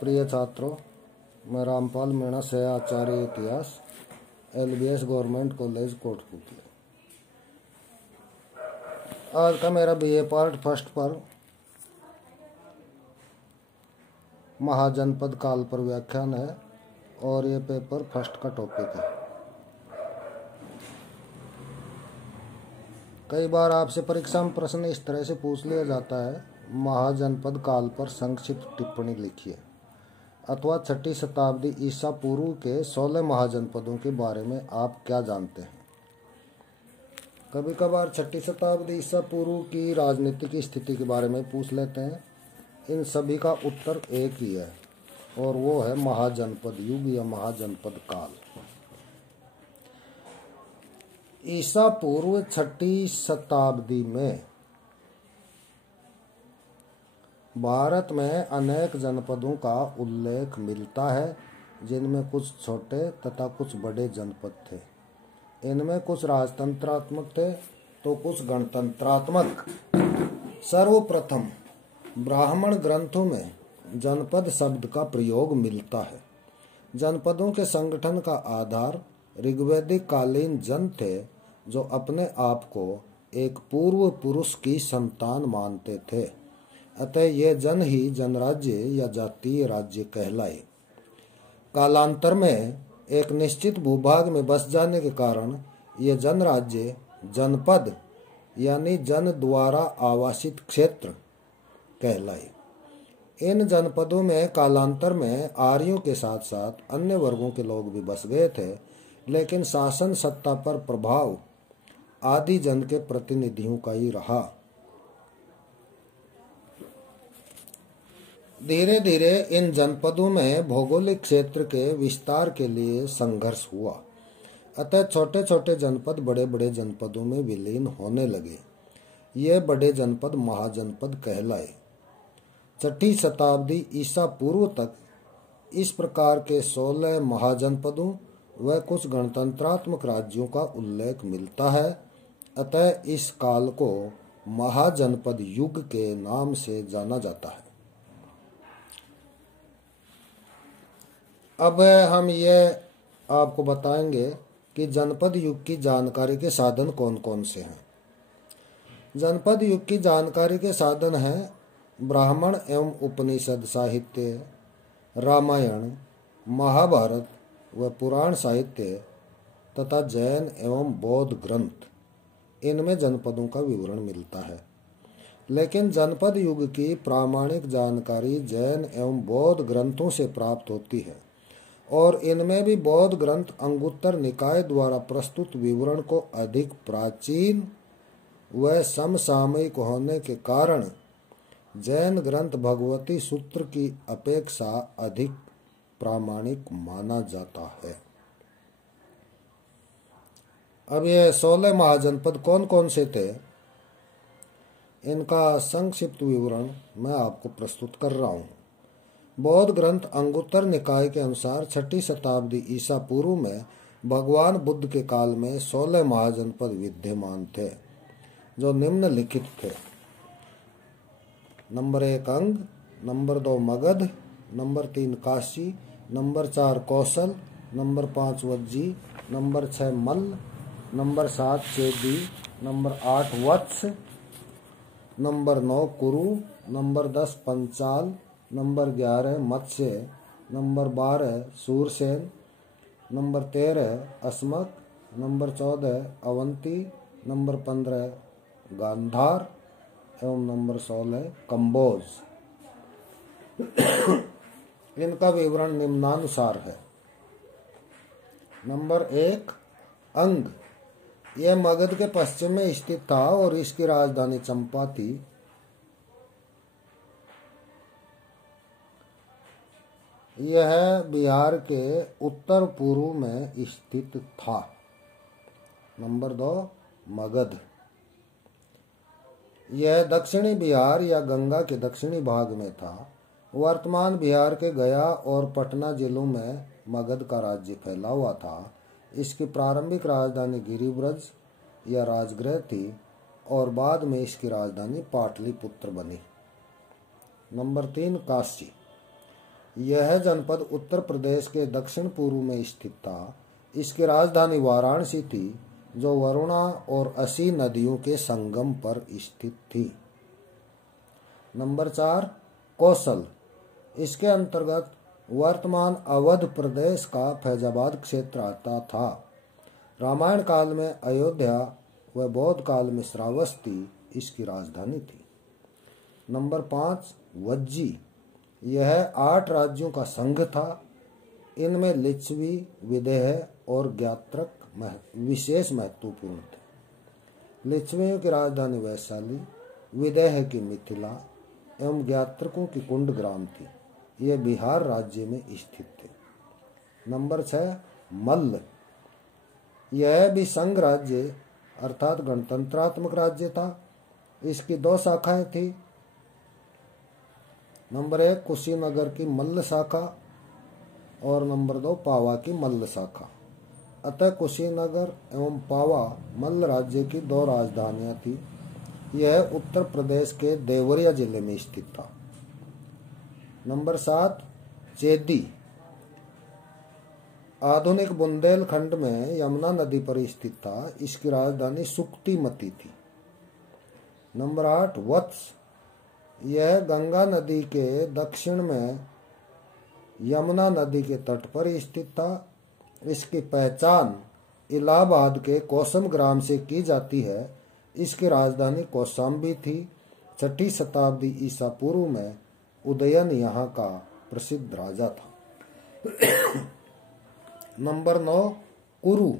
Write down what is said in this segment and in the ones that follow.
प्रिय छात्रों, मैं रामपाल मीणा से आचार्य इतिहास LBS गवर्नमेंट कॉलेज कोटपुतली। आज का मेरा BA पार्ट फर्स्ट पर महाजनपद काल पर व्याख्यान है और ये पेपर फर्स्ट का टॉपिक है। कई बार आपसे परीक्षा में प्रश्न इस तरह से पूछ लिया जाता है, महाजनपद काल पर संक्षिप्त टिप्पणी लिखिए, अथवा 6ठी शताब्दी ईसा पूर्व के 16 महाजनपदों के बारे में आप क्या जानते हैं। कभी कभार 6ठी शताब्दी ईसा पूर्व की राजनीतिक स्थिति के बारे में पूछ लेते हैं। इन सभी का उत्तर एक ही है और वो है महाजनपद युग या महाजनपद काल। ईसा पूर्व 6ठी शताब्दी में भारत में अनेक जनपदों का उल्लेख मिलता है, जिनमें कुछ छोटे तथा कुछ बड़े जनपद थे। इनमें कुछ राजतंत्रात्मक थे तो कुछ गणतंत्रात्मक। सर्वप्रथम ब्राह्मण ग्रंथों में जनपद शब्द का प्रयोग मिलता है। जनपदों के संगठन का आधार ऋग्वैदिक कालीन जन थे, जो अपने आप को एक पूर्व पुरुष की संतान मानते थे। अतः ये जन ही जनराज्य या जातीय राज्य कहलाए। कालांतर में एक निश्चित भूभाग में बस जाने के कारण ये जनराज्य जनपद यानी जन द्वारा आवासित क्षेत्र कहलाए। इन जनपदों में कालांतर में आर्यों के साथ साथ अन्य वर्गों के लोग भी बस गए थे, लेकिन शासन सत्ता पर प्रभाव आदि जन के प्रतिनिधियों का ही रहा। धीरे धीरे इन जनपदों में भौगोलिक क्षेत्र के विस्तार के लिए संघर्ष हुआ। अतः छोटे छोटे जनपद बड़े बड़े जनपदों में विलीन होने लगे। ये बड़े जनपद महाजनपद कहलाए। 6ठी शताब्दी ईसा पूर्व तक इस प्रकार के 16 महाजनपदों व कुछ गणतंत्रात्मक राज्यों का उल्लेख मिलता है। अतः इस काल को महाजनपद युग के नाम से जाना जाता है। अब हम ये आपको बताएंगे कि जनपद युग की जानकारी के साधन कौन कौन से हैं। जनपद युग की जानकारी के साधन हैं ब्राह्मण एवं उपनिषद साहित्य, रामायण, महाभारत व पुराण साहित्य तथा जैन एवं बौद्ध ग्रंथ। इनमें जनपदों का विवरण मिलता है। लेकिन जनपद युग की प्रामाणिक जानकारी जैन एवं बौद्ध ग्रंथों से प्राप्त होती है और इनमें भी बौद्ध ग्रंथ अंगुत्तर निकाय द्वारा प्रस्तुत विवरण को अधिक प्राचीन व समसामयिक होने के कारण जैन ग्रंथ भगवती सूत्र की अपेक्षा अधिक प्रामाणिक माना जाता है। अब ये 16 महाजनपद कौन कौन से थे, इनका संक्षिप्त विवरण मैं आपको प्रस्तुत कर रहा हूँ। बौद्ध ग्रंथ अंगुत्तर निकाय के अनुसार 6ठी शताब्दी ईसा पूर्व में भगवान बुद्ध के काल में 16 महाजनपद विद्यमान थे, जो निम्नलिखित थे। Number 1 Anga, number 2 Magadh, number 3 Kashi, number 4 Kaushal, number 5 Vajji, number 6 Malla, number 7 Chedi, number 8 Vatsa, number 9 Kuru, number 10 Panchal, number 11 Matsya, number 12 Sursen, number 13 Asmak, number 14 Avanti, number 15 Gandhar एवं नंबर 16 कंबोज। इनका विवरण निम्नानुसार है। नंबर 1 अंग, यह मगध के पश्चिम में स्थित था और इसकी राजधानी चंपा थी। यह बिहार के उत्तर पूर्व में स्थित था। नंबर 2 मगध, यह दक्षिणी बिहार या गंगा के दक्षिणी भाग में था। वर्तमान बिहार के गया और पटना जिलों में मगध का राज्य फैला हुआ था। इसकी प्रारंभिक राजधानी गिरिब्रज या राजगृह थी और बाद में इसकी राजधानी पाटलिपुत्र बनी। नंबर 3 काशी, यह जनपद उत्तर प्रदेश के दक्षिण पूर्व में स्थित था। इसकी राजधानी वाराणसी थी, जो वरुणा और असी नदियों के संगम पर स्थित थी। नंबर 4, कौशल। इसके अंतर्गत वर्तमान अवध प्रदेश का फैजाबाद क्षेत्र आता था। रामायण काल में अयोध्या व बौद्ध काल में श्रावस्ती इसकी राजधानी थी। नंबर 5, वज्जी। यह 8 राज्यों का संघ था। इनमें लिच्छवी, विदेह और ज्ञात्रक विशेष महत्वपूर्ण थे। लिच्छवियों की राजधानी वैशाली, विदेह की मिथिला एवं ज्ञात्रकों की कुंडग्राम थी। ये बिहार राज्य में स्थित थे। नंबर 6, मल्ल। यह भी संघ राज्य अर्थात गणतंत्रात्मक राज्य था। इसकी 2 शाखाएं थी। नंबर 1, कुशीनगर की मल्ल शाखा और नंबर 2, पावा की मल्ल शाखा। अतः कुशीनगर एवं पावा मल्ल राज्य की 2 राजधानियां थी। यह उत्तर प्रदेश के देवरिया जिले में स्थित था। नंबर 7, चेदी। आधुनिक बुंदेलखंड में यमुना नदी पर स्थित था। इसकी राजधानी सुक्तिमती थी। नंबर 8, वत्स। यह गंगा नदी के दक्षिण में यमुना नदी के तट पर स्थित था। इसकी पहचान इलाहाबाद के कौसम ग्राम से की जाती है। इसकी राजधानी कौशाम्बी थी। 6ठी शताब्दी ईसा पूर्व में उदयन यहाँ का प्रसिद्ध राजा था। नंबर 9, कुरु।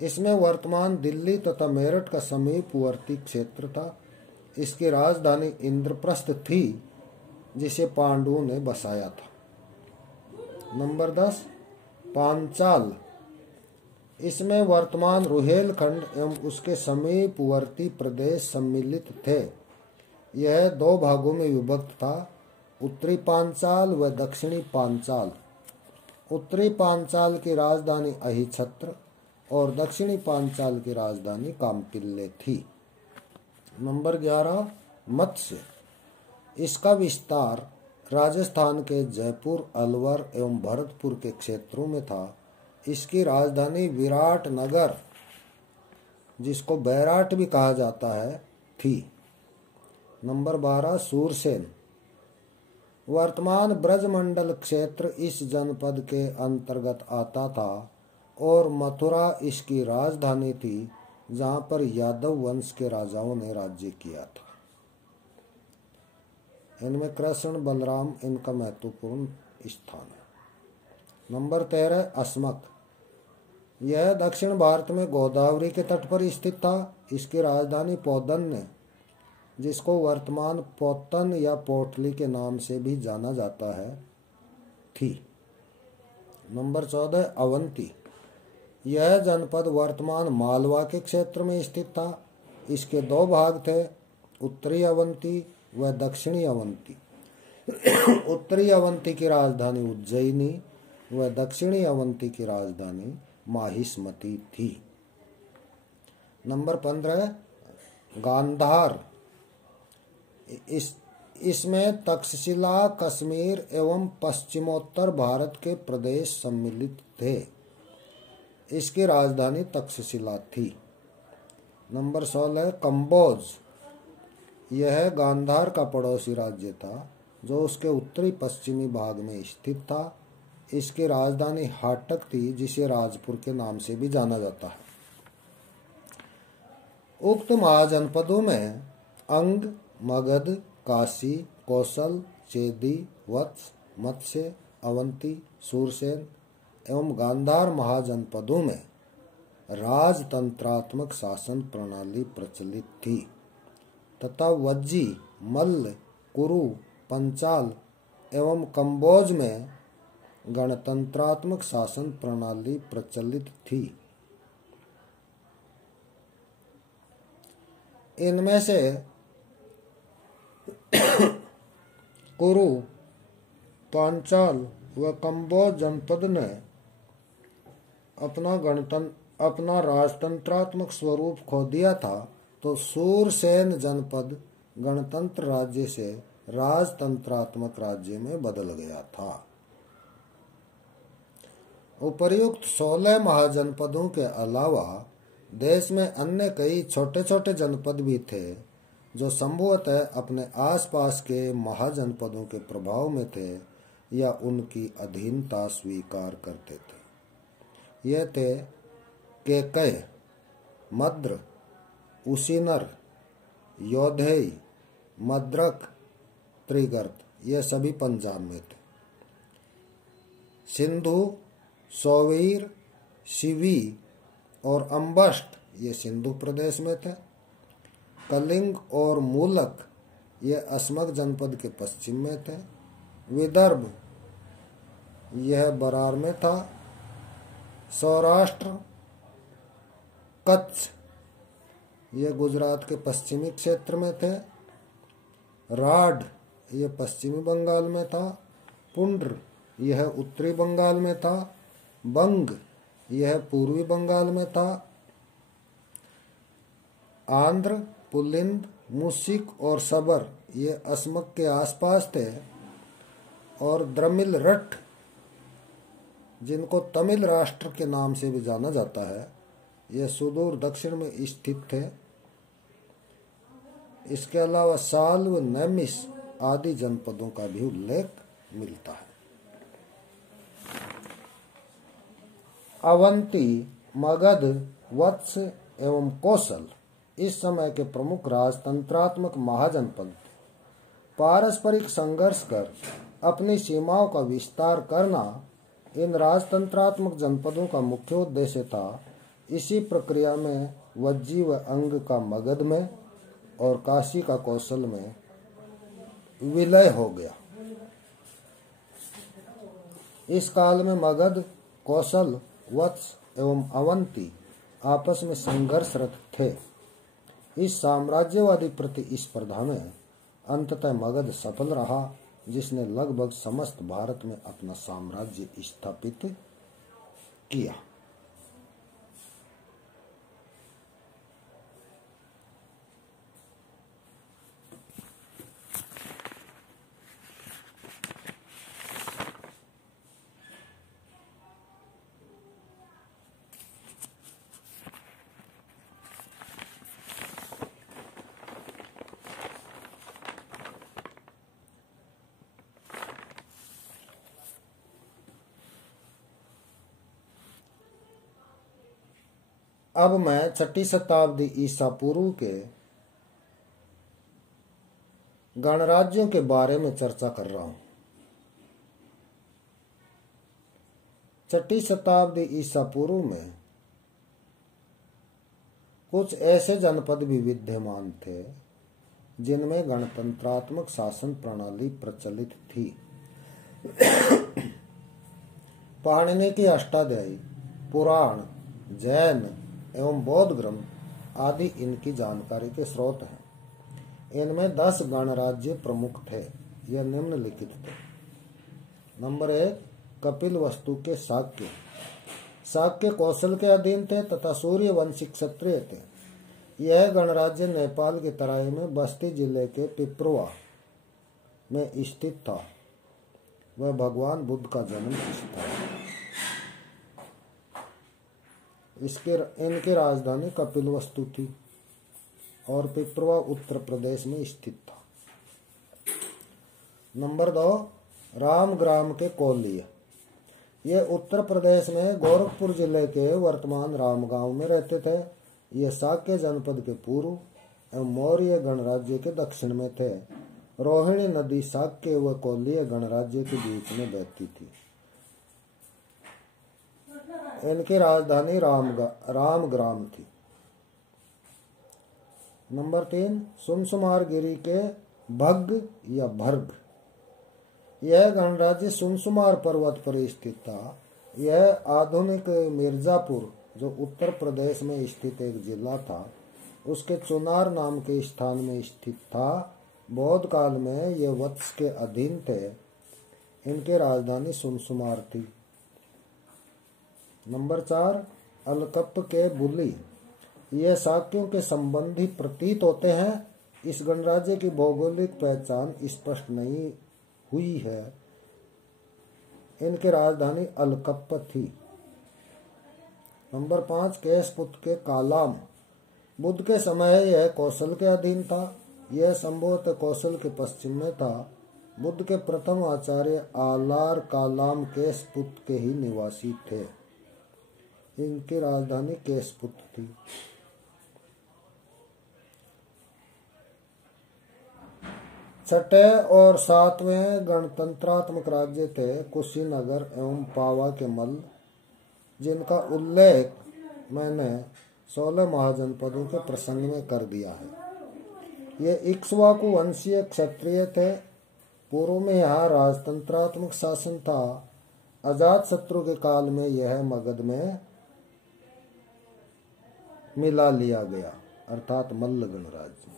इसमें वर्तमान दिल्ली तथा मेरठ का समीपवर्ती क्षेत्र था। इसकी राजधानी इंद्रप्रस्थ थी, जिसे पांडवों ने बसाया था। नंबर 10, पांचाल। इसमें वर्तमान रुहेलखंड एवं उसके समीपवर्ती प्रदेश सम्मिलित थे। यह 2 भागों में विभक्त था, उत्तरी पांचाल व दक्षिणी पांचाल। उत्तरी पांचाल की राजधानी अहिछत्र और दक्षिणी पांचाल की राजधानी कामपिल्ले थी। नंबर 11, मत्स्य। इसका विस्तार राजस्थान के जयपुर, अलवर एवं भरतपुर के क्षेत्रों में था। इसकी राजधानी विराट नगर, जिसको बैराट भी कहा जाता है, थी। नंबर 12, सूरसेन। वर्तमान ब्रजमंडल क्षेत्र इस जनपद के अंतर्गत आता था और मथुरा इसकी राजधानी थी, जहां पर यादव वंश के राजाओं ने राज्य किया था। इनमें कृष्ण, बलराम इनका महत्वपूर्ण स्थान है। नंबर 13, अस्मक। यह दक्षिण भारत में गोदावरी के तट पर स्थित था। इसकी राजधानी पौदन्य, जिसको वर्तमान पोतन या पोटली के नाम से भी जाना जाता है, थी। नंबर 14, अवंती। यह जनपद वर्तमान मालवा के क्षेत्र में स्थित था। इसके 2 भाग थे, उत्तरी अवंती व दक्षिणी अवंती। उत्तरी अवंती की राजधानी उज्जैनी व दक्षिणी अवंती की राजधानी माहिष्मती थी। नंबर 15, गांधार। इसमें तक्षशिला, कश्मीर एवं पश्चिमोत्तर भारत के प्रदेश सम्मिलित थे। इसकी राजधानी तक्षशिला थी। नंबर 16, कंबोज। यह गांधार का पड़ोसी राज्य था, जो उसके उत्तरी पश्चिमी भाग में स्थित था। इसकी राजधानी हाटक थी, जिसे राजपुर के नाम से भी जाना जाता है। उक्त महाजनपदों में अंग, मगध, काशी, कौशल, चेदी, वत्स, मत्स्य, अवंती, सूरसेन एवं गांधार महाजनपदों में राजतंत्रात्मक शासन प्रणाली प्रचलित थी तथा वज्जी, मल्ल, कुरु, पंचाल एवं कंबोज में गणतंत्रात्मक शासन प्रणाली प्रचलित थी। इनमें से कुरु, पांचाल व कंबोज जनपद ने अपना राजतंत्रात्मक स्वरूप खो दिया था, तो सूरसेन जनपद गणतंत्र राज्य से राजतंत्रात्मक राज्य में बदल गया था। उपर्युक्त 16 महाजनपदों के अलावा देश में अन्य कई छोटे छोटे जनपद भी थे जो संभवतः अपने आसपास के महाजनपदों के प्रभाव में थे या उनकी अधीनता स्वीकार करते थे। ये थे केकय, मद्र, उसीनर, योधेय, मद्रक, त्रिगर्त, ये सभी पंजाब में थे। सिंधु, सोवीर, शिवी और अम्बष्ट ये सिंधु प्रदेश में थे। कलिंग और मूलक ये असमक जनपद के पश्चिम में थे। विदर्भ यह बरार में था। सौराष्ट्र, कच्छ ये गुजरात के पश्चिमी क्षेत्र में थे। राढ़ ये पश्चिमी बंगाल में था। पुंड्र यह उत्तरी बंगाल में था। बंग यह पूर्वी बंगाल में था। आंध्र, पुलिंद, मुसिक और सबर ये असमक के आसपास थे। और द्रमिल रट्ट जिनको तमिल राष्ट्र के नाम से भी जाना जाता है, ये सुदूर दक्षिण में स्थित थे। इसके अलावा साल व नैमिष आदि जनपदों का भी उल्लेख मिलता है। अवंती, मगध, वत्स एवं कौशल इस समय के प्रमुख राजतंत्रात्मक महाजनपद थे। पारस्परिक संघर्ष कर अपनी सीमाओं का विस्तार करना इन राजतंत्रात्मक जनपदों का मुख्य उद्देश्य था। इसी प्रक्रिया में वज्जी व अंग का मगध में और काशी का कौशल में विलय हो गया। इस काल में मगध, कौशल, वत्स एवं अवंती आपस में संघर्षरत थे। इस साम्राज्यवादी प्रतिस्पर्धा में अंततः मगध सफल रहा, जिसने लगभग समस्त भारत में अपना साम्राज्य स्थापित किया। अब मैं 6ठी शताब्दी ईसा पूर्व के गणराज्यों के बारे में चर्चा कर रहा हूं। 6ठी शताब्दी ईसा पूर्व में कुछ ऐसे जनपद भी विद्यमान थे जिनमें गणतंत्रात्मक शासन प्रणाली प्रचलित थी। पाणिनि की अष्टाध्यायी, पुराण, जैन एवं बौद्ध ग्रंथ आदि इनकी जानकारी के स्रोत हैं। इनमें 10 गणराज्य प्रमुख थे। यह निम्नलिखित थे। नंबर 1, कपिलवस्तु के शाक्य। शाक्य कौशल के अधीन थे तथा सूर्यवंशी क्षत्रिय थे। यह गणराज्य नेपाल के तराई में बस्ती जिले के पिपरुआ में स्थित था। वह भगवान बुद्ध का जन्म स्थान था। इनकी राजधानी कपिलवस्तु थी और पिपरुआ उत्तर प्रदेश में स्थित था। नंबर 2, रामग्राम के कोल्य। ये उत्तर प्रदेश में गोरखपुर जिले के वर्तमान रामगांव में रहते थे। ये शाक्य जनपद के पूर्व एवं मौर्य गणराज्य के दक्षिण में थे। रोहिणी नदी शाक्य व कोल्य गणराज्य के बीच में बहती थी। इनकी राजधानी रामग्राम थी। नंबर 3, सुमसुमार गिरी के भग्ग या भर्ग। यह गणराज्य सुमसुमार पर्वत पर स्थित था। यह आधुनिक मिर्जापुर जो उत्तर प्रदेश में स्थित एक जिला था, उसके चुनार नाम के स्थान में स्थित था। बौद्ध काल में ये वत्स के अधीन थे। इनकी राजधानी सुमसुमार थी। नंबर 4, अलकप के बुली। ये शाक्यों के संबंधी प्रतीत होते हैं इस गणराज्य की भौगोलिक पहचान स्पष्ट नहीं हुई है। इनकी राजधानी अलकप्प थी। नंबर 5, केशपुत्र के कालाम। बुद्ध के समय यह कौशल के अधीन था। यह संभवतः कौशल के पश्चिम में था। बुद्ध के प्रथम आचार्य आलार कालाम केशपुत्र के ही निवासी थे। इनकी राजधानी केशपुत्र थी। छठे और सातवें गणतंत्रात्मक राज्य थे कुशीनगर एवं पावा के मल्ल, जिनका उल्लेख मैंने 16 महाजनपदों के प्रसंग में कर दिया है। ये इक्ष्वाकु वंशीय क्षत्रिय थे। पूर्व में यहाँ राजतंत्रात्मक शासन था। अजातशत्रु के काल में यह मगध में मिला लिया गया, अर्थात मल्ल गणराज्य।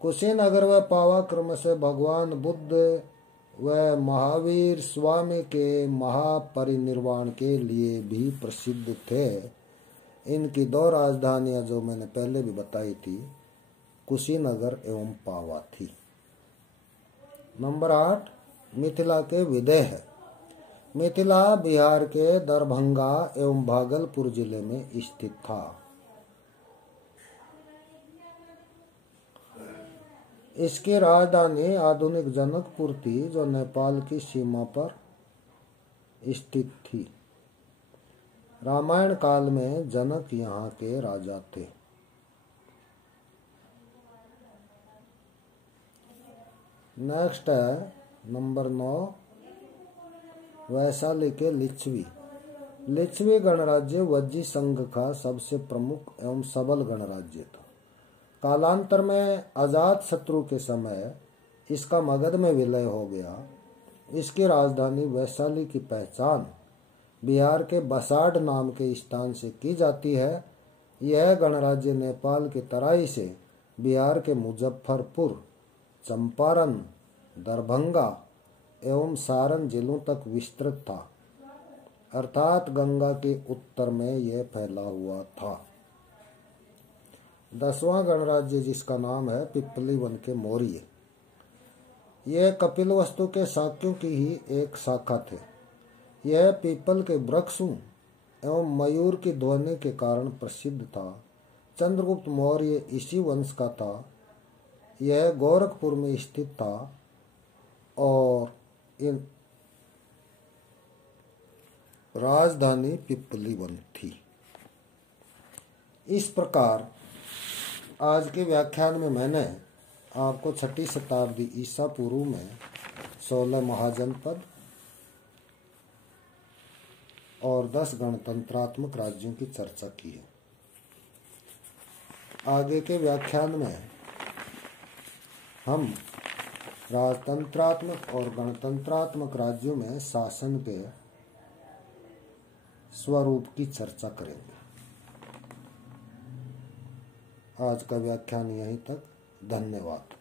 कुशीनगर व पावा क्रम से भगवान बुद्ध व महावीर स्वामी के महापरिनिर्वाण के लिए भी प्रसिद्ध थे। इनकी 2 राजधानियां जो मैंने पहले भी बताई थी, कुशीनगर एवं पावा थी। नंबर 8, मिथिला के विदेह। मिथिला बिहार के दरभंगा एवं भागलपुर जिले में स्थित था। इसकी राजधानी आधुनिक जनकपुर थी, जो नेपाल की सीमा पर स्थित थी। रामायण काल में जनक यहाँ के राजा थे। नेक्स्ट है नंबर 9, वैशाली के लिच्छवी। लिच्छवी गणराज्य वज्जी संघ का सबसे प्रमुख एवं सबल गणराज्य था। कालांतर में अजातशत्रु के समय इसका मगध में विलय हो गया। इसकी राजधानी वैशाली की पहचान बिहार के बसाड नाम के स्थान से की जाती है। यह गणराज्य नेपाल की तराई से बिहार के मुजफ्फरपुर, चंपारण, दरभंगा एवं सारण जिलों तक विस्तृत था, अर्थात गंगा के उत्तर में यह फैला हुआ था। 10वां गणराज्य, जिसका नाम है पिप्पलीवन के मौर्य। यह कपिलवस्तु के शाक्यों की ही एक शाखा थे। यह पीपल के वृक्षों एवं मयूर की ध्वनि के कारण प्रसिद्ध था। चंद्रगुप्त मौर्य इसी वंश का था। यह गोरखपुर में स्थित था और इन राजधानी पिप्पलीवन थी। इस प्रकार आज के व्याख्यान में मैंने आपको 6ठी शताब्दी ईसा पूर्व में 16 महाजनपद और 10 गणतंत्रात्मक राज्यों की चर्चा की है। आगे के व्याख्यान में हम राजतंत्रात्मक और गणतंत्रात्मक राज्यों में शासन के स्वरूप की चर्चा करेंगे। आज का व्याख्यान यहीं तक। धन्यवाद।